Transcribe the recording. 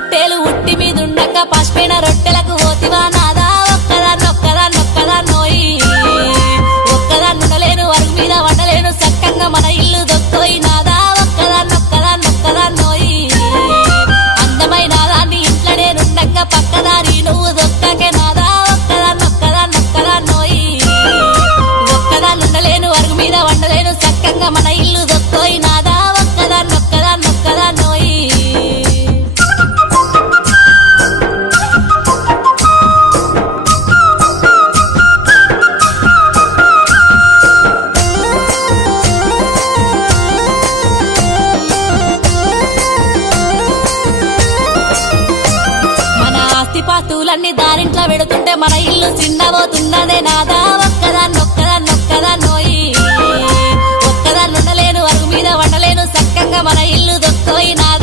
రొట్టెలు ఉట్టి మీదుండక పసిపోయిన రొట్టెలకు పోతివా నాదా ఒక్కదాన్నోయి ఒక్కదాన్నుండలేను అరుగు మీద వండలేను సక్కంగా మన ఇల్లు దొక్కోయి నాదా ఒక్కదాన్నోయి అందమైన దాన్ని ఇంట్లో నేనుండగా పక్కదారి నువ్వు దొక్కకే నాదా ఒక్కదాన్నోయి ఒక్కదాన్నుండలేను అరుగు మీద వండలేను సక్కంగా మన ఇల్లు దొక్కోయి నాదా ఒక్కదాన్నోయి పాతులన్నీ దారింట్లో పెడుతుంటే మన ఇల్లు చిన్నబోతున్నదే నాదా ఒక్కదాన్నోయి ఒక్కదాన్నుండలేను అరుగు మీద వండలేను సక్కంగా మన ఇల్లు దొక్కోయి నాదా